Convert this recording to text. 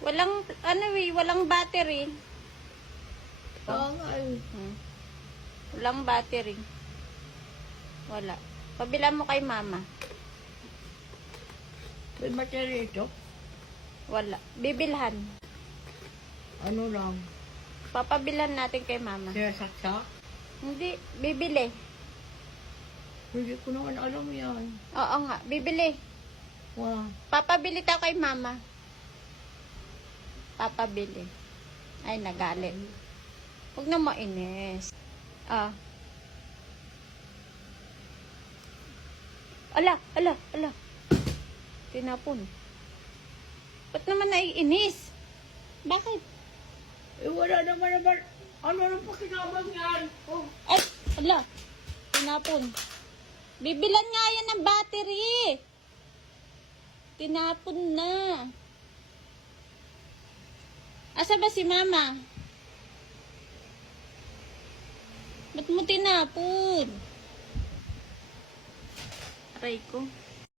Walang, ano walang battery. Oo nga eh. Walang battery. Wala. Pabila mo kay mama. May battery ito? Wala. Bibilhan. Ano lang? Papabilhan natin kay mama. Kaya saksak? Hindi, bibili. Hindi ko naman alam yan. Oo nga, bibili. Wow. Papabili tayo kay mama. Papabili. Ay, nagalit. Huwag na mainis. Ah. Ala. Tinapon. Ba't naman naiinis? Bakit? Eh wala naman. Ano nang pakinabang yan? Oh. Ay, ala. Tinapon. Bibilan nga yan ng battery. Tinapon na. Asa ba si mama? Ba't mo tinapon? Aray ko.